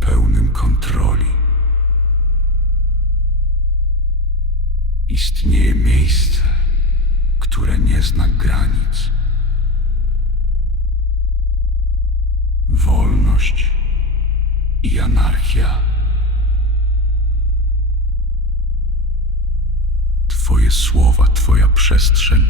pełnym kontroli. Istnieje miejsce, które nie zna granic. Wolność i anarchia. Twoje słowa, Twoja przestrzeń.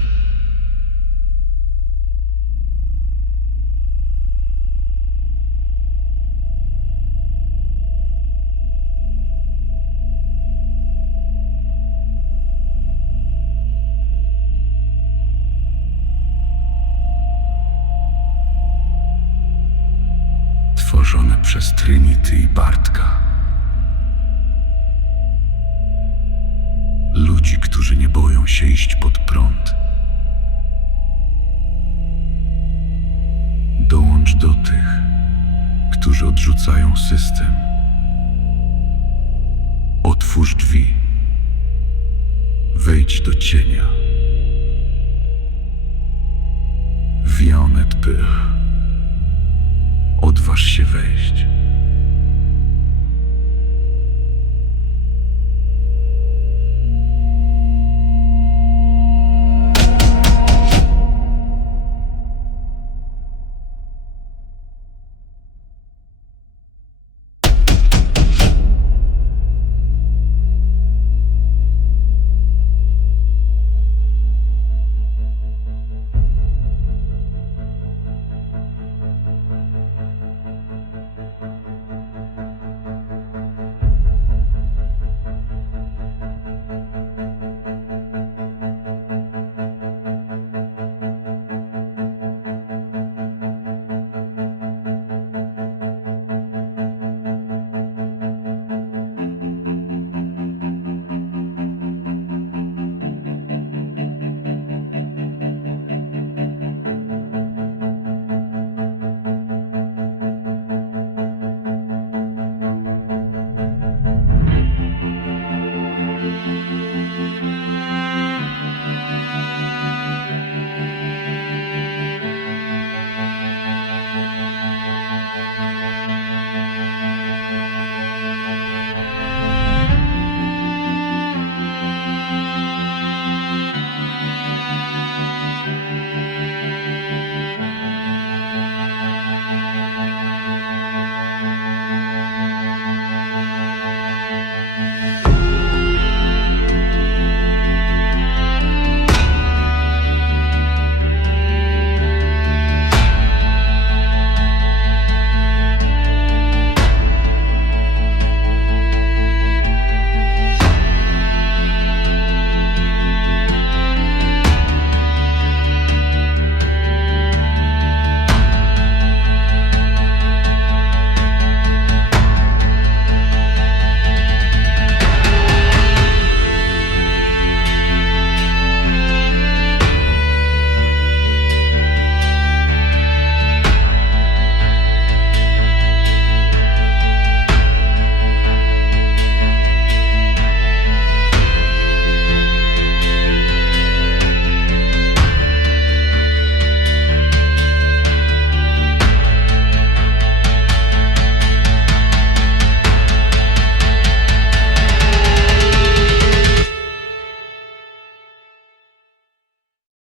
Tworzone przez Trinity i Bartka. Ludzi, którzy nie boją się iść pod prąd. Dołącz do tych, którzy odrzucają system. Otwórz drzwi. Wejdź do cienia. Wionet pych. Odważ się wejść.